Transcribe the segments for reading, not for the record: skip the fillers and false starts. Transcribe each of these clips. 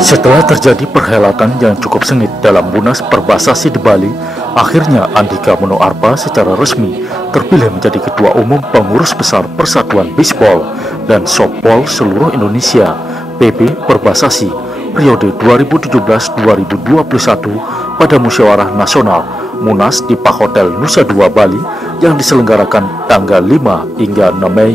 Setelah terjadi perhelatan yang cukup sengit dalam Munas Perbasasi di Bali, akhirnya Andika Mono Arpa secara resmi terpilih menjadi Ketua Umum Pengurus Besar Persatuan Bisbol dan Softball Seluruh Indonesia (PB Perbasasi) periode 2017-2021 pada Musyawarah Nasional Munas di Pak Hotel Nusa Dua Bali yang diselenggarakan tanggal 5 hingga 6 Mei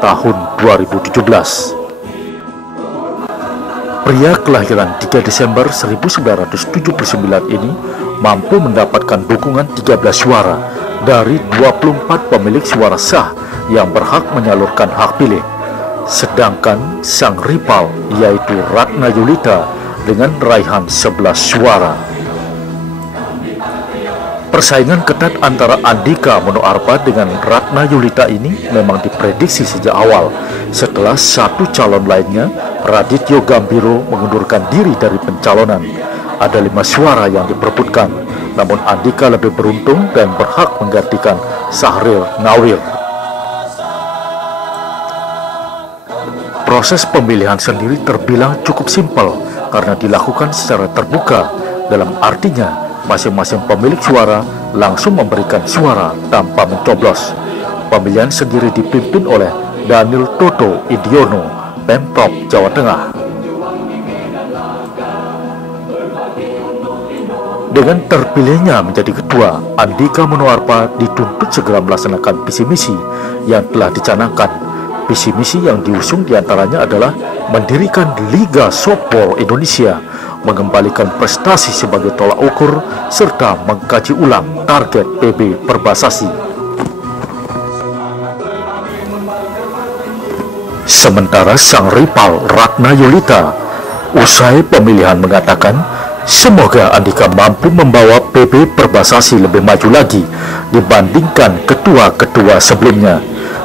tahun 2017. Pria kelahiran 3 Desember 1979 ini mampu mendapatkan dukungan 13 suara dari 24 pemilik suara sah yang berhak menyalurkan hak pilih. Sedangkan sang rival yaitu Ratna Yulita dengan raihan 11 suara. Persaingan ketat antara Andika Mono Arpa dengan Ratna Yulita ini memang diprediksi sejak awal setelah satu calon lainnya, Radityo Gambiro, mengundurkan diri dari pencalonan. Ada 5 suara yang diperebutkan, namun Andika lebih beruntung dan berhak menggantikan Sahril Nawir. Proses pemilihan sendiri terbilang cukup simpel karena dilakukan secara terbuka, dalam artinya masing-masing pemilik suara langsung memberikan suara tanpa mencoblos. Pemilihan sendiri dipimpin oleh Daniel Toto Idiono, Pemprov Jawa Tengah. Dengan terpilihnya menjadi ketua, Andika Mono Arpa dituntut segera melaksanakan visi misi yang telah dicanangkan. Visi misi yang diusung diantaranya adalah mendirikan Liga Softball Indonesia, mengembalikan prestasi sebagai tolak ukur, serta mengkaji ulang target PB Perbasasi. Sementara sang rival Ratna Yulita usai pemilihan mengatakan semoga Andika mampu membawa PB Perbasasi lebih maju lagi dibandingkan ketua-ketua sebelumnya.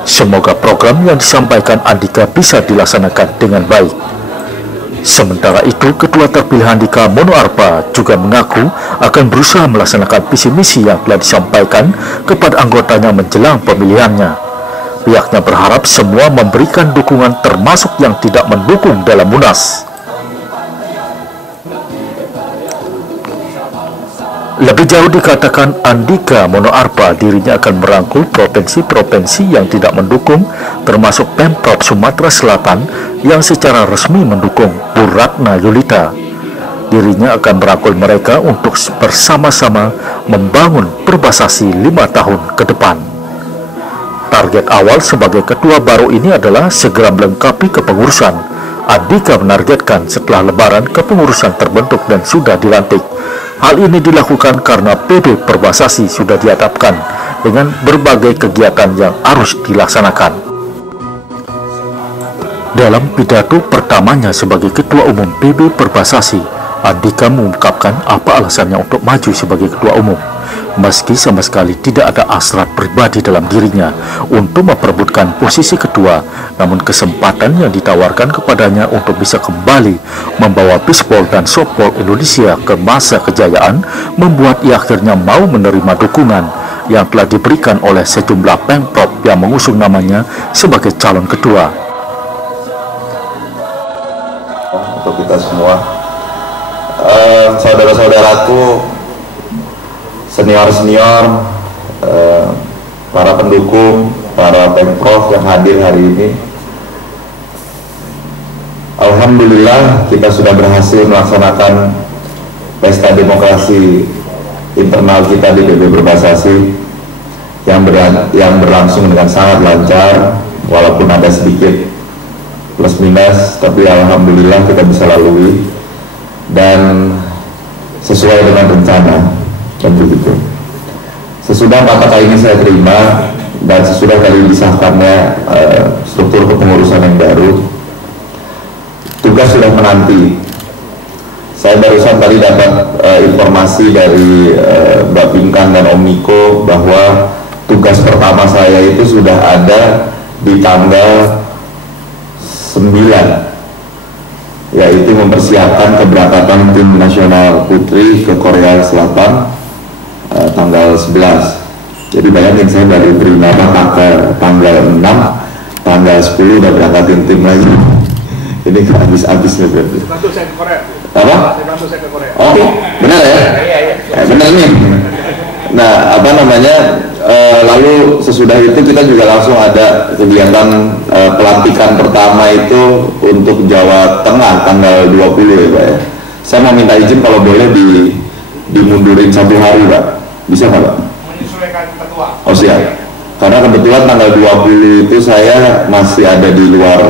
Semoga program yang disampaikan Andika bisa dilaksanakan dengan baik. Sementara itu, ketua terpilih Andika Mono Arpa juga mengaku akan berusaha melaksanakan visi misi yang telah disampaikan kepada anggotanya menjelang pemilihannya. Pihaknya berharap semua memberikan dukungan termasuk yang tidak mendukung dalam Munas. Lebih jauh dikatakan Andika Mono Arpa dirinya akan merangkul provinsi-provinsi yang tidak mendukung, termasuk Pemprov Sumatera Selatan yang secara resmi mendukung Bu Ratna Yulita. Dirinya akan merangkul mereka untuk bersama-sama membangun Perbasasi 5 tahun ke depan. Target awal sebagai ketua baru ini adalah segera melengkapi kepengurusan. Andika menargetkan setelah Lebaran kepengurusan terbentuk dan sudah dilantik. Hal ini dilakukan karena PB Perbasasi sudah dihadapkan dengan berbagai kegiatan yang harus dilaksanakan. Dalam pidato pertamanya sebagai Ketua Umum PB Perbasasi, Andika mengungkapkan apa alasannya untuk maju sebagai Ketua Umum. Meski sama sekali tidak ada hasrat pribadi dalam dirinya untuk memperebutkan posisi ketua, namun kesempatan yang ditawarkan kepadanya untuk bisa kembali membawa bisbol dan softball Indonesia ke masa kejayaan membuat ia akhirnya mau menerima dukungan yang telah diberikan oleh sejumlah pemprov yang mengusung namanya sebagai calon ketua. Untuk kita semua, saudara-saudaraku, senior-senior, para pendukung, para pemprov yang hadir hari ini, alhamdulillah kita sudah berhasil melaksanakan pesta demokrasi internal kita di PB Perbasasi yang berlangsung dengan sangat lancar, walaupun ada sedikit plus minus, tapi alhamdulillah kita bisa lalui dan sesuai dengan rencana. Dan begitu. Sesudah kata ini saya terima dan sesudah kali disahkannya struktur kepengurusan yang baru, tugas sudah menanti, Saya barusan tadi dapat informasi dari Mbak Pinkan dan Om Niko bahwa tugas pertama saya itu sudah ada di tanggal 9, yaitu mempersiapkan keberangkatan tim nasional putri ke Korea Selatan tanggal 11. Jadi bayangin, saya baru beri nama tanggal 6, tanggal 10 udah berangkatin tim lagi. Ini habis-habis nih berarti. Bantu saya ke Korea. Apa? Bantu saya ke Korea. Oh, benar ya? Iya. Benar nih. Nah, apa namanya? Lalu sesudah itu kita juga langsung ada kegiatan pelantikan pertama itu untuk Jawa Tengah tanggal 20 ya Pak ya. Saya mau minta izin kalau boleh dimundurin 1 hari Pak. Bisa nggak Pak? Menyesuaikan ketua. Oh siap. Karena kebetulan tanggal 20 itu saya masih ada di luar,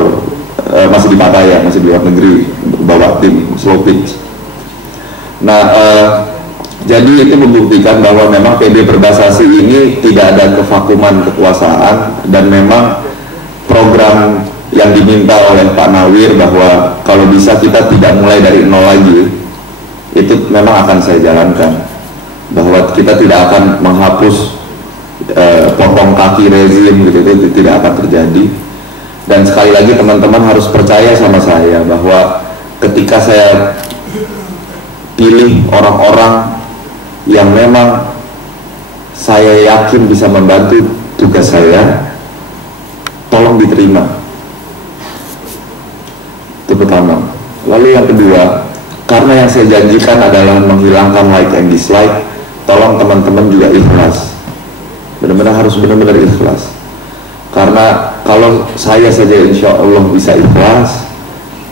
masih di Pattaya, masih di luar negeri, bawa tim slow pitch. Nah, jadi itu membuktikan bahwa memang PB Perbasasi ini tidak ada kevakuman kekuasaan, dan memang program yang diminta oleh Pak Nawir bahwa kalau bisa kita tidak mulai dari nol lagi, itu memang akan saya jalankan. Bahwa kita tidak akan menghapus potong kaki rezim gitu, itu tidak akan terjadi. Dan sekali lagi teman-teman harus percaya sama saya bahwa ketika saya pilih orang-orang yang memang saya yakin bisa membantu tugas saya, tolong diterima. Itu pertama. Lalu yang kedua, karena yang saya janjikan adalah menghilangkan like and dislike, tolong teman-teman juga ikhlas. Benar-benar harus benar-benar ikhlas. Karena kalau saya saja insya Allah bisa ikhlas,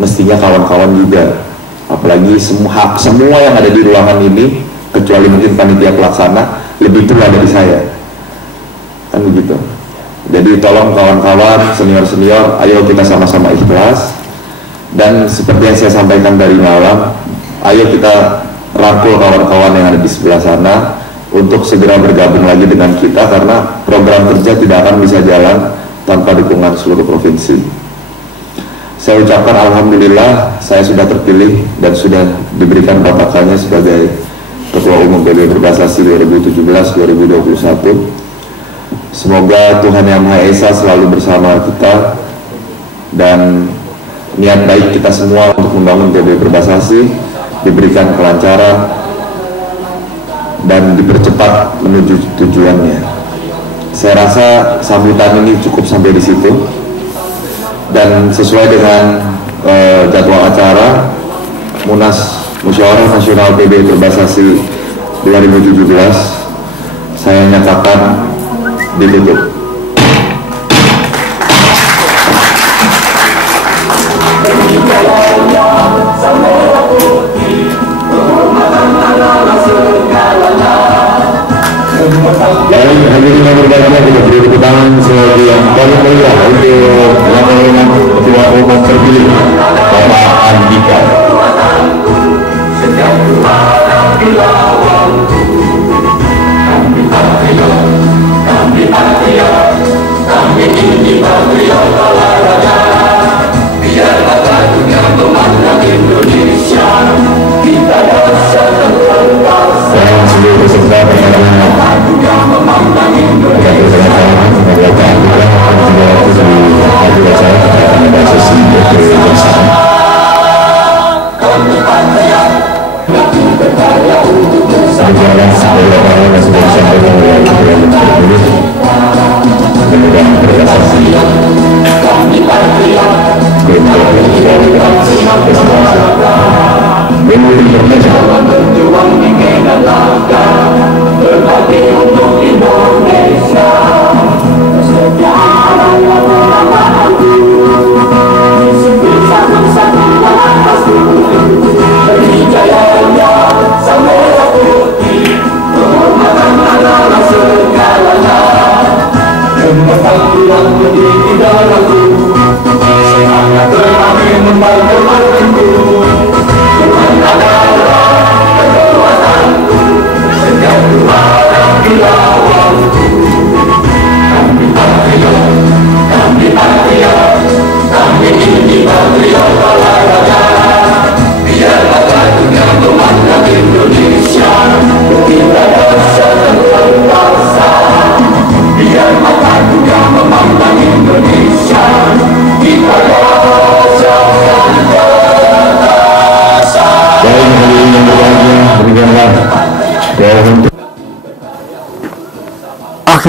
mestinya kawan-kawan juga. Apalagi semua yang ada di ruangan ini, kecuali mungkin panitia pelaksana, lebih tua dari saya. Kan begitu. Jadi tolong kawan-kawan, senior-senior, ayo kita sama-sama ikhlas. Dan seperti yang saya sampaikan dari malam, ayo kita rangkul kawan-kawan yang ada di sebelah sana untuk segera bergabung lagi dengan kita, karena program kerja tidak akan bisa jalan tanpa dukungan seluruh provinsi. Saya ucapkan alhamdulillah saya sudah terpilih dan sudah diberikan batakannya sebagai Ketua Umum PB Perbasasi 2017-2021. Semoga Tuhan Yang Maha Esa selalu bersama kita, dan niat baik kita semua untuk membangun PB Perbasasi diberikan kelancaran dan dipercepat menuju tujuannya. Saya rasa sambutan ini cukup sampai di situ, dan sesuai dengan jadwal acara Munas Musyawarah Nasional PB Perbasasi 2017, saya nyatakan ditutup. Baik, hadirin yang berbahagia, kita beri tepuk tangan sebagai yang paling meriah untuk yang Ketua Umum terpilih Bapak Andika. Dan seluruh peserta Mudah-mudahan berhasil.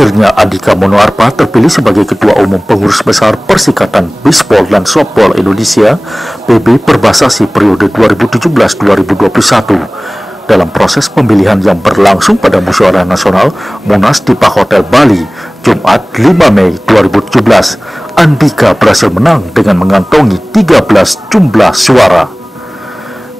Akhirnya Andika Monoarpa terpilih sebagai Ketua Umum Pengurus Besar Persikatan Bisbol dan Softball Indonesia PB Perbasasi periode 2017-2021 dalam proses pemilihan yang berlangsung pada Musyawarah Nasional Munas di Pak Hotel Bali, Jumat 5 Mei 2017. Andika berhasil menang dengan mengantongi 13 jumlah suara.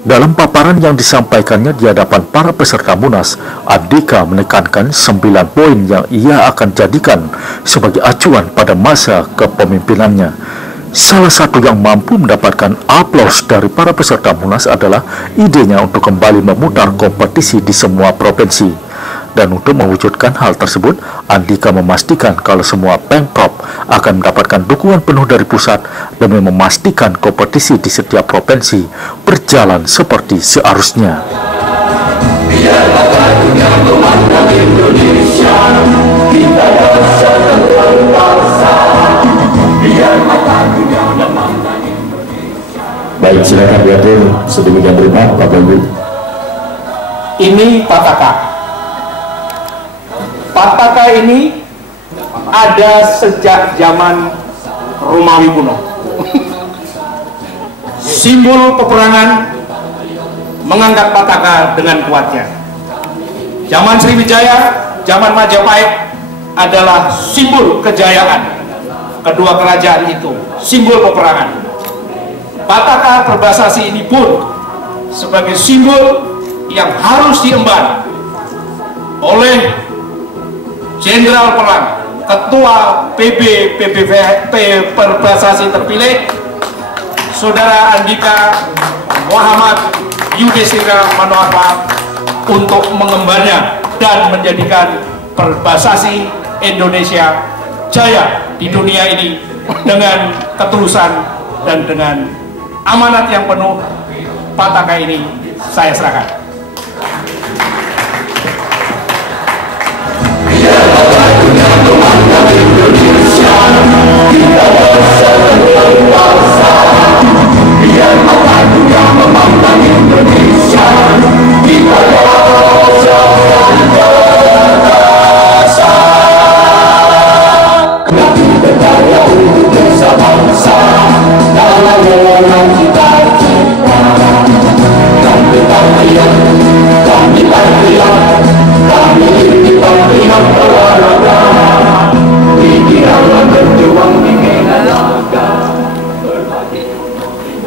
Dalam paparan yang disampaikannya di hadapan para peserta Munas, Andika menekankan 9 poin yang ia akan jadikan sebagai acuan pada masa kepemimpinannya. Salah satu yang mampu mendapatkan aplaus dari para peserta Munas adalah idenya untuk kembali memutar kompetisi di semua provinsi. Dan untuk mewujudkan hal tersebut, Andika memastikan kalau semua Pemprov akan mendapatkan dukungan penuh dari pusat demi memastikan kompetisi di setiap provinsi berjalan seperti seharusnya. Baik, silakan diatur sedemikian rupa, Bapak Ibu. Ini Pataka. Pataka ini ada sejak zaman Romawi kuno. Simbol peperangan mengangkat Pataka dengan kuatnya. Zaman Sriwijaya, zaman Majapahit adalah simbol kejayaan kedua kerajaan itu, simbol peperangan. Pataka Perbasasi ini pun sebagai simbol yang harus diemban oleh Jenderal Perang, Ketua PB Perbasasi terpilih, Saudara Andika Muhammad Yudhistira Monoarpa, untuk mengembannya dan menjadikan Perbasasi Indonesia jaya di dunia ini dengan ketulusan dan dengan amanat yang penuh. Pataka ini saya serahkan.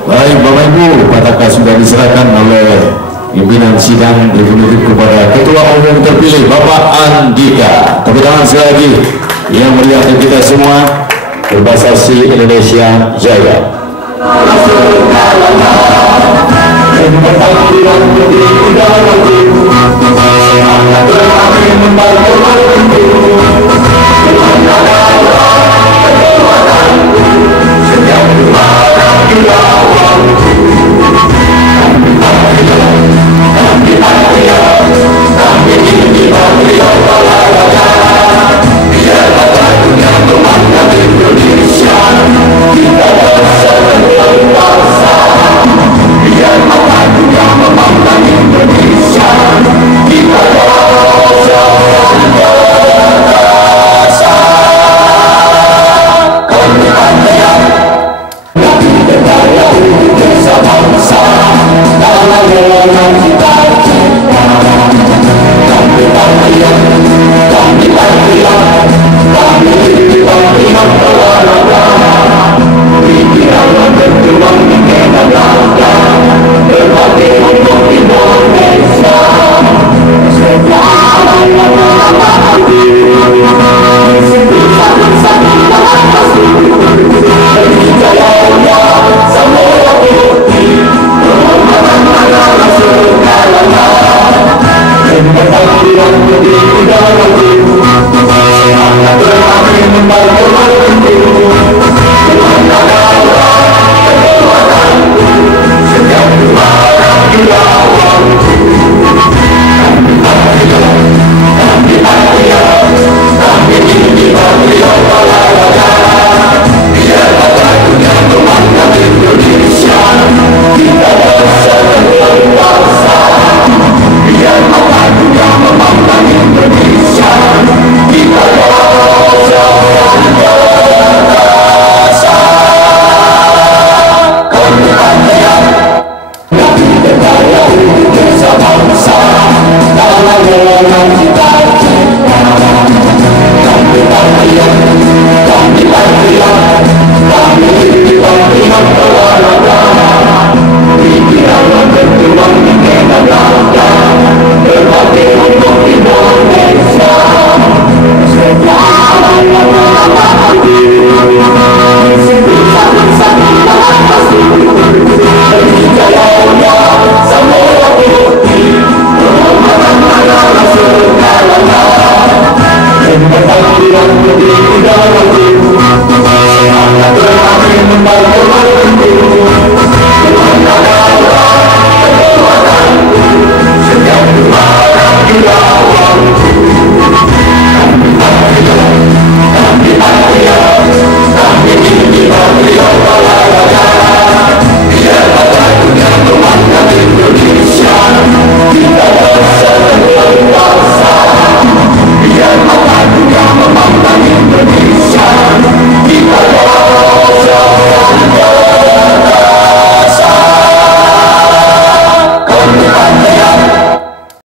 Baik, Bapak Ibu, Pataka sudah diserahkan oleh pimpinan sidang definitif kepada Ketua Umum terpilih Bapak Andika. Tepuk tangan sekali lagi yang meriahkan kita semua. Perbasasi Indonesia jaya. Semangat